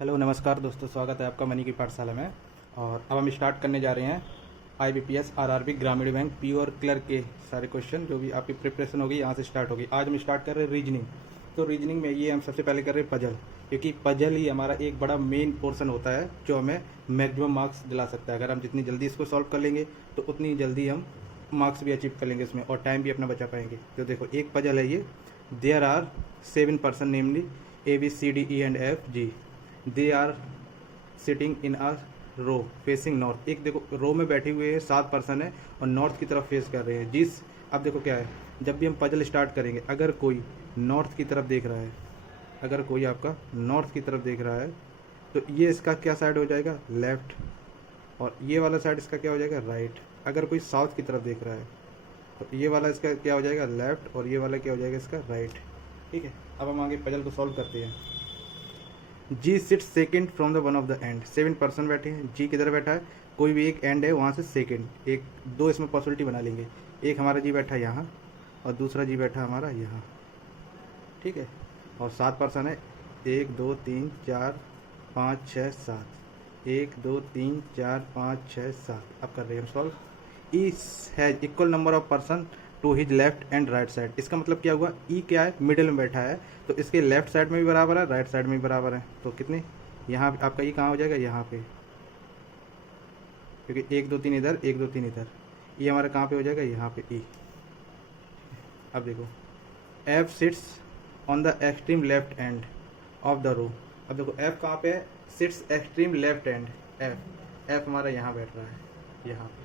Hello नमस्कार दोस्तों, स्वागत है आपका मनी की पाठशाला में। और अब हम स्टार्ट करने जा रहे हैं IBPS RRB ग्रामीण बैंक पी और क्लर्क के सारे क्वेश्चन जो भी आपकी प्रिपरेशन होगी यहाँ से स्टार्ट होगी। आज हम स्टार्ट कर रहे हैं रीजनिंग। तो रीजनिंग में ये हम सबसे पहले कर रहे हैं पजल, क्योंकि पजल ही हमारा एक बड़ा मेन पोर्शन होता है जो हमें मैक्सिमम मार्क्स दिला सकता है। अगर हम जितनी जल्दी इसको सॉल्व कर लेंगे तो उतनी जल्दी हम मार्क्स भी अचीव कर लेंगे इसमें, और टाइम भी अपना बचा पाएंगे। तो देखो एक पजल है ये। There are 7 person namely ABCDEF G। They are sitting in a row facing north. एक देखो रो में बैठे हुए हैं 7 पर्सन है और नॉर्थ की तरफ फेस कर रहे हैं। जिस अब देखो क्या है, जब भी हम पजल स्टार्ट करेंगे, अगर कोई नॉर्थ की तरफ देख रहा है, अगर कोई आपका नॉर्थ की तरफ देख रहा है तो ये इसका क्या साइड हो जाएगा, लेफ्ट, और ये वाला साइड इसका क्या हो जाएगा, राइट। अगर कोई साउथ की तरफ देख रहा है तो ये वाला इसका क्या हो जाएगा, लेफ्ट, और ये वाला क्या हो जाएगा, इसका राइट। ठीक है, अब हम आगे पजल को सॉल्व करते हैं। G sit second from the one of the end. 7 person बैठे हैं, जी किधर बैठा है, कोई भी एक एंड है वहाँ से सेकेंड, एक दो इसमें पॉसिबिलिटी बना लेंगे। एक हमारा जी बैठा है यहाँ और दूसरा जी बैठा हमारा यहाँ। ठीक है, और 7 पर्सन है, 1 2 3 4 5 6 7, 1 2 3 4 5 6 7। अब कर रहे हैं हम solve. E has equal number of person to his left and right side. इसका मतलब क्या हुआ, ई क्या है, मिडिल में बैठा है, तो इसके लेफ्ट साइड में भी बराबर है, राइट साइड में भी बराबर है। तो कितने, यहाँ आपका ई कहाँ हो जाएगा, यहाँ पे, क्योंकि 1 2 3 इधर, 1 2 3 इधर। ये हमारा कहाँ पे हो जाएगा, यहाँ पे ई। अब देखो F sits on the extreme left end of the row. अब देखो एफ कहाँ पे है, sits extreme left end. F हमारा यहाँ बैठ रहा है, यहाँ पे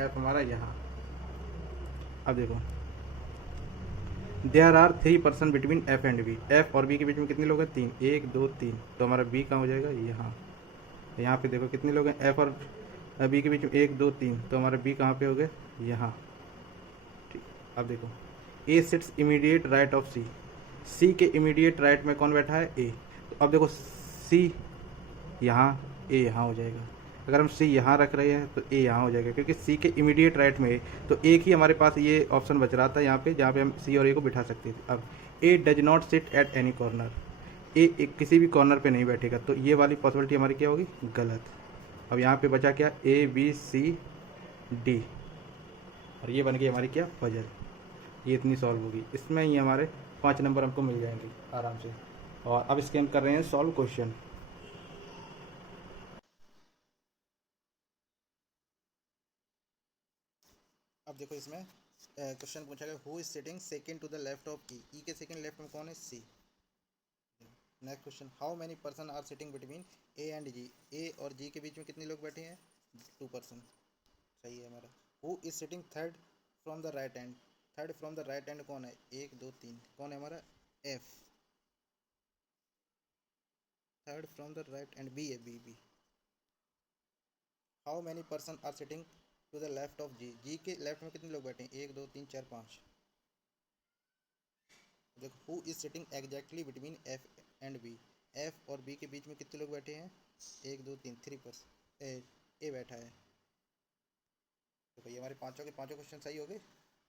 एफ हमारा यहाँ। अब देखो there are 3 person between F and B. F और बी के बीच में कितने लोग हैं, 3, 1 2 3। तो हमारा बी कहाँ हो जाएगा, यहाँ। यहाँ पे देखो कितने लोग हैं, एफ और बी के बीच में 1 2 3, तो हमारा बी कहाँ पे हो गया, यहाँ। ठीक, अब देखो ए सिट्स इमीडिएट राइट ऑफ सी। सी के इमीडिएट राइट में कौन बैठा है, ए। तो अब देखो सी यहाँ, ए यहाँ हो जाएगा। अगर हम सी यहाँ रख रहे हैं तो ए यहाँ हो जाएगा, क्योंकि सी के इमीडिएट राइट में ए। तो एक ही हमारे पास ये ऑप्शन बच रहा था यहाँ पे, जहाँ पे हम सी और ए को बिठा सकते थे। अब A does not sit at any corner. A किसी भी कॉर्नर पे नहीं बैठेगा, तो ये वाली पॉसिबिलिटी हमारी क्या होगी, गलत। अब यहाँ पे बचा क्या, ABCD, और ये बन गई हमारी क्या, पजल। ये इतनी सॉल्व होगी, इसमें ही हमारे 5 नंबर हमको मिल जाएंगे आराम से। और अब इसके हम कर रहे हैं सॉल्व क्वेश्चन। अब देखो इसमें क्वेश्चन पूछा गया, who is sitting second to the left of E. E के सेकंड लेफ्ट में कौन है, C. Next question, how many person are sitting between A and G. A और जी के बीच में कितने लोग बैठे हैं, 2 पर्सन। सही है हमारा। Who is sitting third from the right hand. Third from the right hand कौन है, 1 2 3, कौन है हमारा, F. Third from the right hand, B है, B. How many person are sitting to the left of G. G के left में कितने लोग बैठे हैं, 1 2 3 4 5। देखो who is sitting exactly between F and B. F और बी के बीच में कितने लोग बैठे हैं, 1 2 3, 3 ए बैठा है। तो भाई हमारे पांचों के पांचों क्वेश्चन सही हो गए।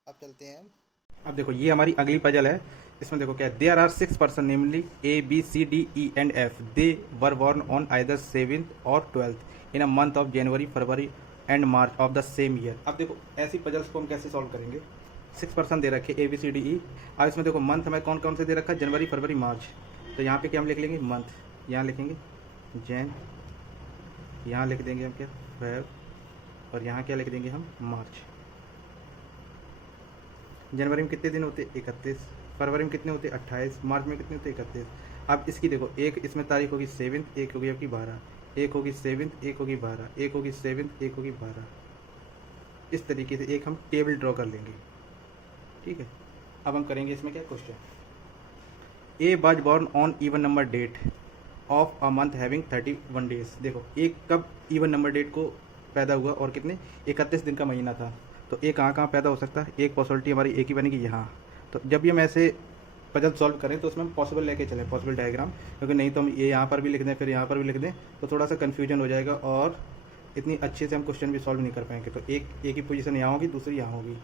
अब चलते हैं हम। अब देखो ये हमारी अगली पजल है। इसमें देखो क्या है, there are 6 person namely ABCDEF। They were born on either 7th और 12th in a month of January, February and March of the same year. अब देखो ऐसी पजल्स को हम कैसे सॉल्व करेंगे। 6 पर्सन दे रखे ABCDE। अब इसमें देखो मंथ हमें कौन कौन से दे रखा है, जनवरी फरवरी मार्च। तो यहाँ पे क्या हम लिख लेंगे, मंथ, यहाँ लिखेंगे जैन, यहाँ लिख देंगे हम क्या, फेब, और यहाँ क्या लिख देंगे हम, मार्च। जनवरी में कितने दिन होते, 31। फरवरी में कितने होते, 28। मार्च में कितने होते, 31। अब इसकी देखो, एक इसमें तारीख होगी 7th, एक होगी आपकी 12, एक होगी 7th, एक होगी 12, एक होगी 7th, एक होगी 12। इस तरीके से एक हम टेबल ड्रॉ कर लेंगे। ठीक है, अब हम करेंगे इसमें क्या, question. A was born on even number date of a month having 31 days. देखो एक कब इवन नंबर डेट को पैदा हुआ और कितने, 31 दिन का महीना था। तो ए कहाँ कहाँ पैदा हो सकता है, एक पॉसिबिलिटी हमारी एक ही बनेगी यहाँ। तो जब भी हम ऐसे पजल सॉल्व करें तो उसमें हम पॉसिबल लेके चलें, पॉसिबल डायग्राम, क्योंकि नहीं तो हम ये यहाँ पर भी लिख दें फिर यहाँ पर भी लिख दें तो थोड़ा सा कन्फ्यूजन हो जाएगा और इतनी अच्छे से हम क्वेश्चन भी सॉल्व नहीं कर पाएंगे। तो एक ही पोजीशन यहाँ होगी, दूसरी यहाँ होगी।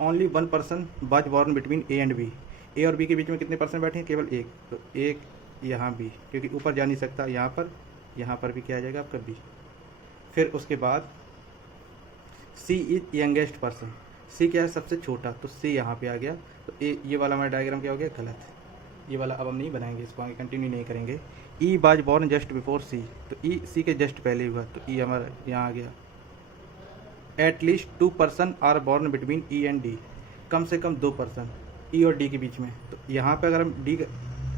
Only 1 person was born between A and B. A और बी के बीच में कितने पर्सन बैठे हैं, केवल एक। तो एक यहाँ बी, क्योंकि ऊपर जा नहीं सकता, यहाँ पर भी क्या आ जाएगा आपका बी। फिर उसके बाद सी इज यंगेस्ट पर्सन, सी क्या है सबसे छोटा, तो सी यहाँ पे आ गया। तो ये वाला हमारा डायग्राम क्या हो गया, गलत। ये वाला अब हम नहीं बनाएंगे, इसको आगे कंटिन्यू नहीं करेंगे। ई बाज बॉर्न जस्ट बिफोर सी, तो ई सी के जस्ट पहले हुआ, तो ई हमारा यहाँ आ गया। At least 2 person are born between E and D, कम से कम 2 पर्सन ई और डी के बीच में। तो यहाँ पे अगर हम डी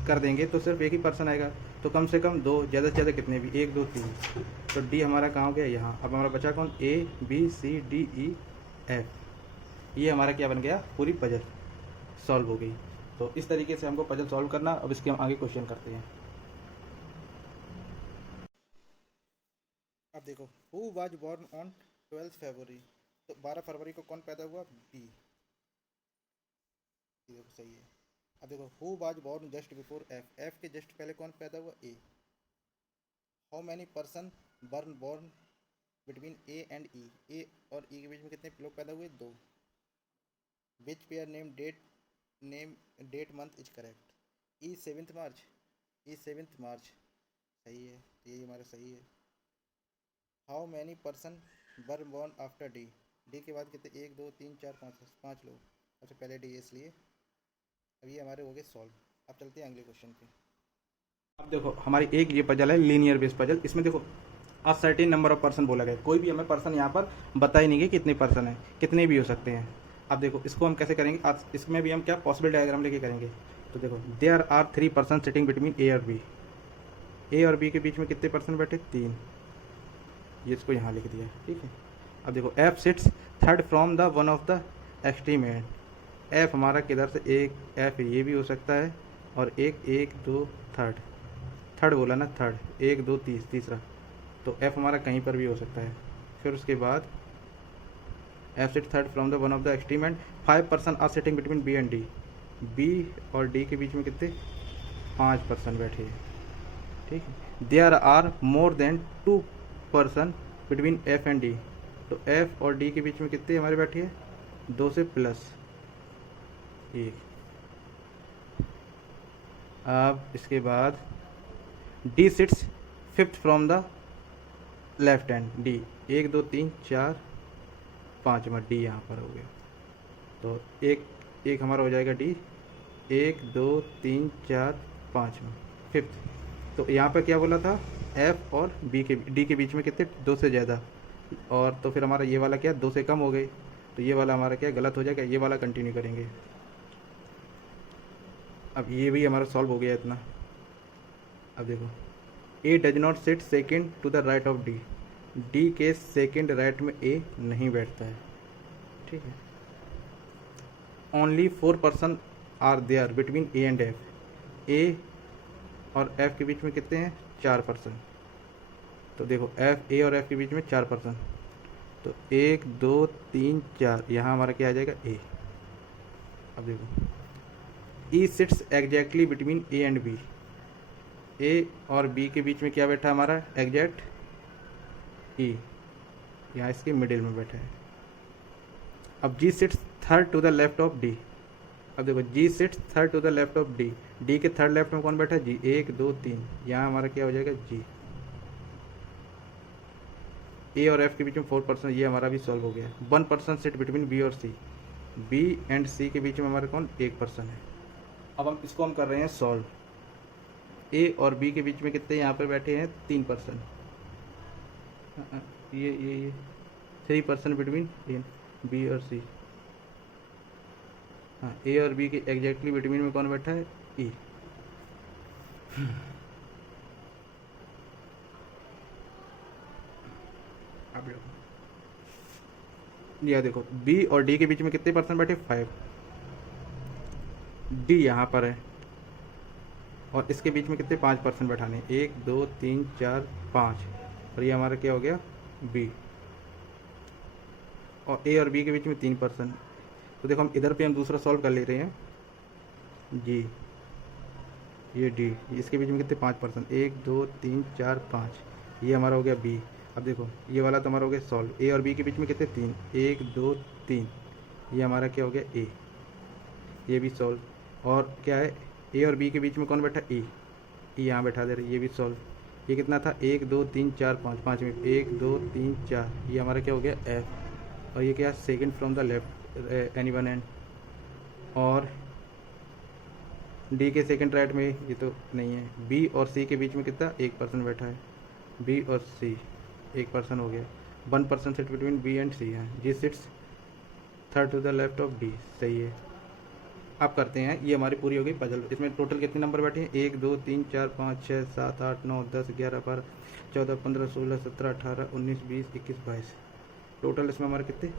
कर देंगे तो सिर्फ एक ही पर्सन आएगा, तो कम से कम 2, ज़्यादा से ज़्यादा कितने भी, 1 2 3। तो डी हमारा कहाँ हो गया, यहाँ। अब हमारा बचा कौन, A B C D E F. ये हमारा क्या बन गया, पूरी पजल सॉल्व हो गई। तो इस तरीके से हमको पजल सॉल्व करना। अब इसके हम आगे क्वेश्चन करते हैं। अब देखो, हु वाज बॉर्न ऑन 12 फरवरी, तो 12 फरवरी को कौन पैदा हुआ, बी। ये देखो सही है। अब देखो, who was born just before F, F के जस्ट पहले कौन पैदा हुआ, A. How many person born between A and E, A और ई के बीच में कितने लोग पैदा हुए, 2। Which pair name date month is correct, E 7 March, E 7 March सही है, तो ये हमारा सही है। How many person were born after D, D के बाद कितने, 1 2 3 4 5 लोग। अच्छा पहले डी, इसलिए अब ये हमारे हो गए सॉल्व। अब चलते हैं अगले क्वेश्चन पे। अब देखो, हमारी एक ये पजल है लीनियर बेस पजल। इसमें देखो a certain number of person बोला गया, कोई भी हमें पर्सन यहाँ पर बता ही नहीं गया कितने पर्सन है, कितने भी हो सकते हैं। अब देखो इसको हम कैसे करेंगे, आज इसमें भी हम क्या पॉसिबल डायग्राम लेके करेंगे। तो देखो, there are 3 person sitting between A और बी, ए और बी के बीच में कितने पर्सन बैठे, 3। ये इसको यहाँ लिख दिया, ठीक है। अब देखो, F seats third from the one of the extreme and, F हमारा किधर से, एक एफ ये भी हो सकता है, और एक 1 2 थर्ड बोला ना, थर्ड 1 2 तीसरा, तो एफ हमारा कहीं पर भी हो सकता है। फिर उसके बाद F sit third from the one of the extreme end 5 person are sitting between B and D, B और डी के बीच में कितने, 5 पर्सन बैठे हैं, ठीक है। There are more than 2 person between F and D, तो एफ और डी के बीच में कितने हमारे बैठे हैं, 2 से प्लस 1। अब इसके बाद D sits 5th from the left hand, D 1 2 3 4 5 में डी यहाँ पर हो गया, तो एक हमारा हो जाएगा डी, 1 2 3 4 5 में 5th। तो यहाँ पर क्या बोला था, एफ और डी के बीच में कितने, 2 से ज़्यादा, और तो फिर हमारा ये वाला क्या 2 से कम हो गई, तो ये वाला हमारा क्या गलत हो जाएगा, ये वाला कंटिन्यू करेंगे। अब ये भी हमारा सॉल्व हो गया इतना। अब देखो, A does not sit second to the right of D, D के सेकेंड राइट में ए नहीं बैठता है, ठीक है। Only 4 person are there between A and F, A और एफ के बीच में कितने हैं, 4 पर्सन। तो देखो, एफ ए और एफ के बीच में 4 पर्सन, तो 1 2 3 4, यहाँ हमारा क्या आ जाएगा, ए। अब देखो, E sits exactly between A and B, A और बी के बीच में क्या बैठा हमारा, एग्जैक्ट ई, यहाँ इसके मिडिल में बैठा है। अब G sits third to the left of D, अब देखो G sits third to the left of D, D के थर्ड लेफ्ट में कौन बैठा है, जी, 1 2 3, यहाँ हमारा क्या हो जाएगा, जी। ए और एफ के बीच में 4 पर्सन, ये हमारा भी सॉल्व हो गया। 1 पर्सन सिट बिटवीन बी और सी, बी एंड सी के बीच में हमारा कौन, 1 पर्सन है। अब हम इसको कर रहे हैं सॉल्व। ए और बी के बीच में कितने यहाँ पर बैठे हैं, 3 पर्सन, ये 3 पर्सन बिटवीन बी और सी। हाँ, ए और बी के एग्जैक्टली बिटवीन में कौन बैठा है, ई। अब यह देखो, बी और डी के बीच में कितने पर्सन बैठे, 5, डी यहाँ पर है, और इसके बीच में कितने, 5 पर्सन बैठाने, 1 2 3 4 5, और ये हमारा क्या हो गया, बी। और ए और बी के बीच में 3 पर्सन, तो देखो हम इधर पे हम दूसरा सॉल्व कर ले रहे हैं, जी, ये डी, इसके बीच में कितने, 5 पर्सन, 1 2 3 4 5, ये हमारा हो गया बी। अब देखो ये वाला तो हमारा हो गया सॉल्व, ए और बी के बीच में कितने, 3, 1 2 3, ये हमारा क्या हो गया, ए, ये भी सॉल्व। और क्या है, ए और बी के बीच में कौन बैठा, ई, यहाँ बैठा दे रहे, ये भी सॉल्व। ये कितना था, 1 2 3 4 5, 5 में 1 2 3 4, ये हमारा क्या हो गया एफ। और ये क्या, second from the left any one and. और डी के सेकंड राइट में ये तो नहीं है। बी और सी के बीच में कितना, एक पर्सन बैठा है। बी और सी एक पर्सन हो गया। 1 person sit between B and C है। G sits third to the left of D, सही है। अब करते हैं, ये हमारी पूरी हो गई पजल। इसमें टोटल कितने नंबर बैठे हैं, 1 2 3 4 5 6 7 8 9 10 11 12 14 15 16 17 18 19 20 21 22। टोटल इसमें हमारे कितने,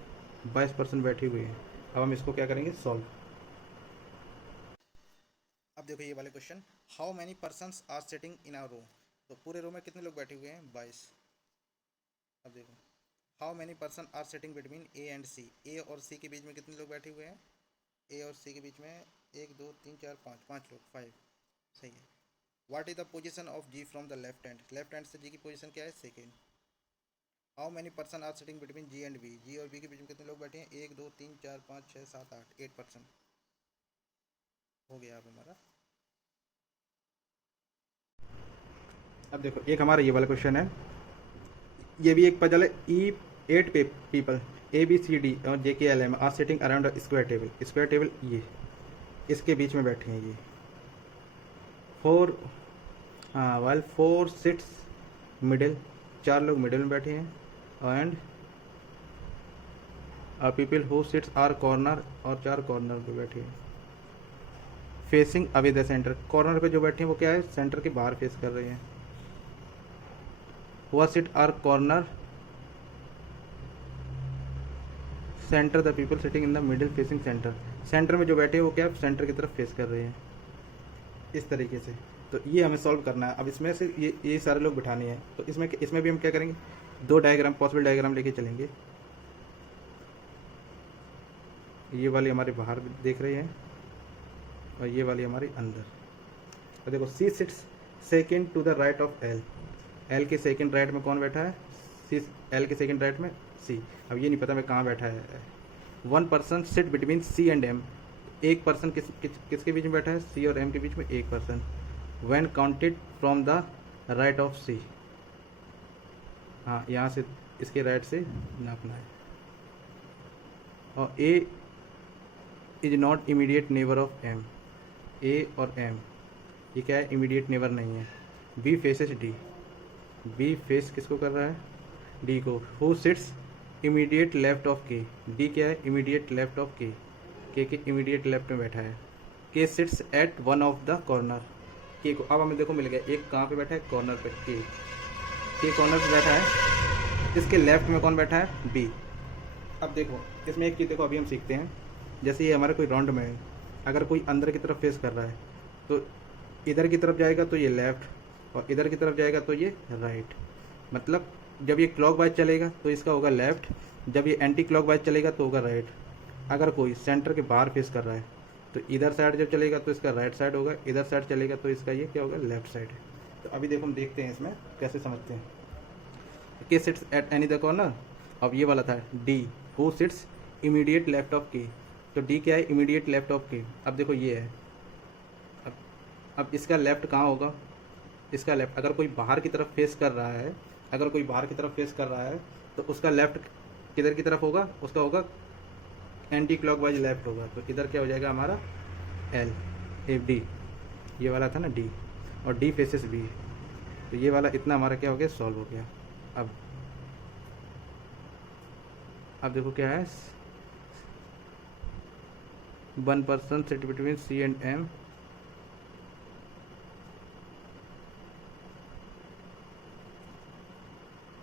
22% बैठी हुई है। अब हम इसको क्या करेंगे, सॉल्व। अब देखो ये वाले question, how many persons are sitting in a row. तो पूरे रो में कितने लोग बैठे हुए हैं, 22। अब देखो, how many person are sitting between A and C. A और सी के बीच में कितने लोग बैठे हुए हैं, ए और सी के बीच में 1 2 3 4 5, 5 लोग, 5, सही है। What is the position of G from the left hand. Left hand से जी की पोजीशन क्या है, second. How many person are sitting between G and B. G और बी के बीच में कितने लोग बैठे हैं, 1 2 3 4 5 6 7 8, 8% हो गया अब हमारा। अब देखो एक हमारा ये वाला क्वेश्चन है, ये भी एक पजल है। E 8 people A B C D और J K L M are sitting around a square table. Square table ये इसके बीच में बैठे हैं, ये 4, हाँ वाइल 4 सिट्स मिडिल, 4 लोग मिडिल में बैठे हैं। And people who sits are corner, और 4 कॉर्नर पे बैठे हैं। Facing away the centre, corner पे जो बैठे हैं वो क्या है, सेंटर के बाहर फेस कर रहे हैं। हुआ sit are corner centre, the people sitting in the middle facing centre. Centre में जो बैठे हैं वो क्या, सेंटर की तरफ फेस कर रहे हैं, इस तरीके से। तो ये हमें सॉल्व करना है। अब इसमें से ये सारे लोग बिठाने हैं। तो इसमें भी हम क्या करेंगे, 2 डायग्राम, पॉसिबल डायग्राम लेके चलेंगे। ये वाली हमारे बाहर देख रहे हैं और ये वाली हमारी अंदर। तो देखो, C sits second to the right of L. L के सेकेंड राइट में कौन बैठा है, सी। एल के सेकेंड राइट में सी। अब ये नहीं पता मैं कहाँ बैठा है। 1 person sit between C and M. एक पर्सन किसके बीच में बैठा है, सी और एम के बीच में एक person. When counted from the right of C, हाँ यहाँ से इसके राइट से नापना है। और A is not immediate neighbour of M. A और एम ये क्या है, इमीडिएट नेबर नहीं है। B faces D. B face किसको कर रहा है, डी को। Who sits immediate left of K. D क्या है, इमीडिएट लेफ्ट ऑफ के। के इमीडिएट लेफ्ट में बैठा है। के seats eight one of the corner. के को अब हमें देखो मिल गया, एक कहाँ पे बैठा है, कॉर्नर पे। के कॉर्नर पे बैठा है। इसके लेफ्ट में कौन बैठा है, बी। अब देखो इसमें एक चीज़ देखो, अभी हम सीखते हैं। जैसे ये हमारे कोई राउंड में है, अगर कोई अंदर की तरफ फेस कर रहा है तो इधर की तरफ जाएगा तो ये लेफ्ट, और इधर की तरफ जाएगा तो ये राइट। मतलब जब ये क्लॉकवाइज चलेगा तो इसका होगा लेफ्ट, जब ये एंटी क्लॉकवाइज चलेगा तो होगा राइट। अगर कोई सेंटर के बाहर फेस कर रहा है तो इधर साइड जब चलेगा तो इसका राइट साइड होगा, इधर साइड चलेगा तो इसका ये क्या होगा, लेफ्ट साइड। तो अभी देखो हम देखते हैं इसमें कैसे समझते हैं। के seats at any the corner. अब ये वाला था D, who sits immediate left of के। तो डी क्या है, इमीडिएट लेफ्ट ऑफ के। अब देखो ये है, अब इसका लेफ्ट कहाँ होगा, इसका लेफ्ट। अगर कोई बाहर की तरफ फेस कर रहा है, अगर कोई बाहर की तरफ फेस कर रहा है तो उसका लेफ्ट किधर की तरफ होगा, उसका होगा एंटी क्लॉकवाइज लेफ्ट होगा। तो इधर क्या हो जाएगा हमारा, एल ए डी। ये वाला था ना डी, और डी फेसेस बी। तो ये वाला इतना हमारा क्या हो गया, सॉल्व हो गया। अब देखो क्या है, 1 person sit between C and M.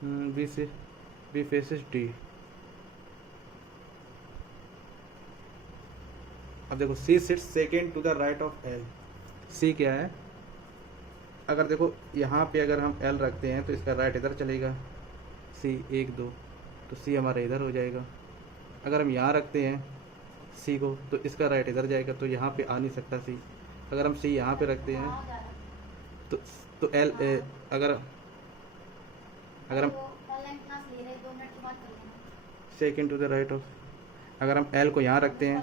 B faces D. अब देखो C sits second to the right of L. C क्या है, अगर देखो यहाँ पे अगर हम एल रखते हैं तो इसका राइट इधर चलेगा, सी 1 2, तो सी हमारा इधर हो जाएगा। अगर हम यहाँ रखते हैं सी को तो इसका राइट इधर जाएगा, तो यहाँ पे आ नहीं सकता सी। अगर हम सी यहाँ पे रखते हैं तो एल अगर हम second to the right of, अगर हम एल को यहाँ रखते हैं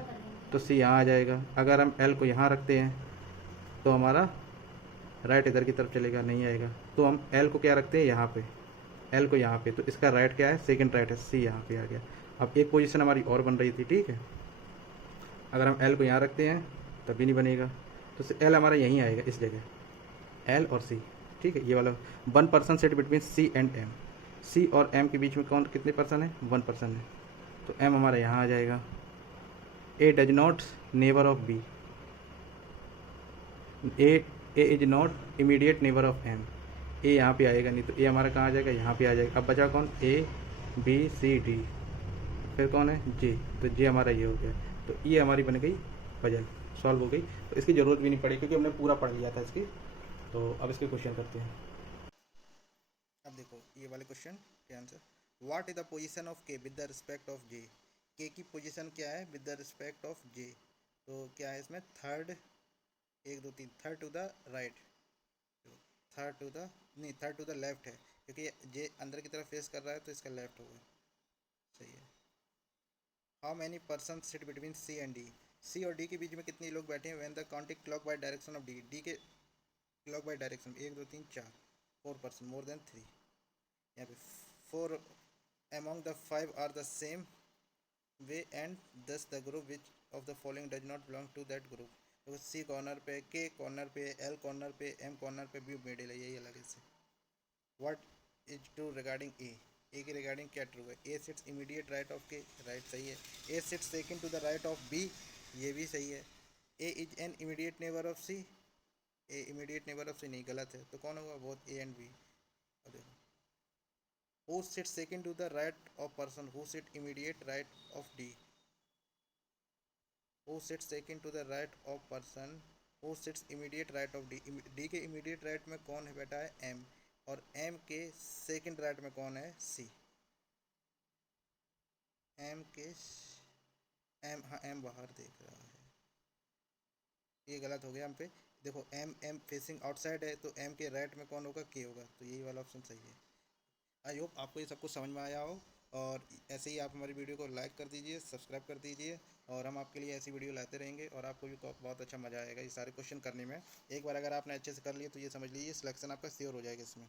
तो सी यहाँ आ जाएगा। अगर हम एल को यहाँ रखते हैं तो हमारा राइट इधर की तरफ चलेगा, नहीं आएगा। तो हम एल को क्या रखते हैं यहाँ पे, एल को यहाँ पे, तो इसका राइट क्या है, सेकंड राइट है, सी यहाँ पे आ गया। अब एक पोजीशन हमारी और बन रही थी, ठीक है। अगर हम एल को यहाँ रखते हैं तब भी नहीं बनेगा, तो एल हमारा यहीं आएगा इस जगह, एल और सी, ठीक है। ये वाला 1% sit between C and M, C और एम के बीच में कौन कितने पर्सन है, 1% है, तो एम हमारा यहाँ आ जाएगा। A does not neighbour of B, A is not immediate neighbour of M, A यहाँ पे आएगा नहीं, तो ए हमारा कहाँ आ जाएगा, यहाँ पे आ जाएगा। अब बचा कौन, ए बी सी डी, फिर कौन है, जे, तो जे हमारा ये हो गया। तो ये हमारी बन गई पजल, सॉल्व हो गई। तो इसकी ज़रूरत भी नहीं पड़ी क्योंकि हमने पूरा पढ़ लिया था इसकी। तो अब इसके क्वेश्चन करते हैं। अब देखो ये वाले क्वेश्चन के answer, what is the position of K with the respect of J, K की पोजीशन क्या है with the respect of J, तो क्या है इसमें, third, 1 2 3, third to the right, third to the, नहीं थर्ड टू द लेफ्ट है, क्योंकि जे अंदर की तरफ फेस कर रहा है तो इसका लेफ्ट होगा, सही है। How many person sit between C and D, C और डी के बीच में कितने लोग बैठे हैं, when the counting clock by direction of D, D के clock by direction 1 2 3 4, 4 person, more than 3, यहाँ पे 4 among the 5 are the same way and thus the group which of the following does not belong to that group, तो सी corner पे, K corner पे, L corner पे, M corner पे, B middle है, यही अलग है इससे। What is true regarding A के रिगार्डिंग क्या ट्रू है, A sits immediate right of K, right सही है। A sits second to the right of B, ये भी सही है। A is an immediate neighbour of C, A immediate neighbour of C नहीं, गलत है, तो कौन होगा, बोथ ए एंड बी। अब देखो, who sits second to the right of person who sit immediate right of D, who sits second to the right of person who sits immediate right of D, D के immediate right में कौन है बेटा है, M, और M के second right में कौन है, C, M के M, हाँ M बाहर देख रहा है, ये गलत हो गया हम पे। देखो M फेसिंग आउटसाइड है, तो M के राइट में कौन होगा, K होगा, तो यही वाला ऑप्शन सही है। आई होप आपको ये सब कुछ समझ में आया हो, और ऐसे ही आप हमारी वीडियो को लाइक कर दीजिए, सब्सक्राइब कर दीजिए, और हम आपके लिए ऐसी वीडियो लाते रहेंगे, और आपको भी बहुत अच्छा मज़ा आएगा ये सारे क्वेश्चन करने में। एक बार अगर आपने अच्छे से कर लिए तो ये समझ लीजिए सिलेक्शन आपका श्योर हो जाएगा इसमें।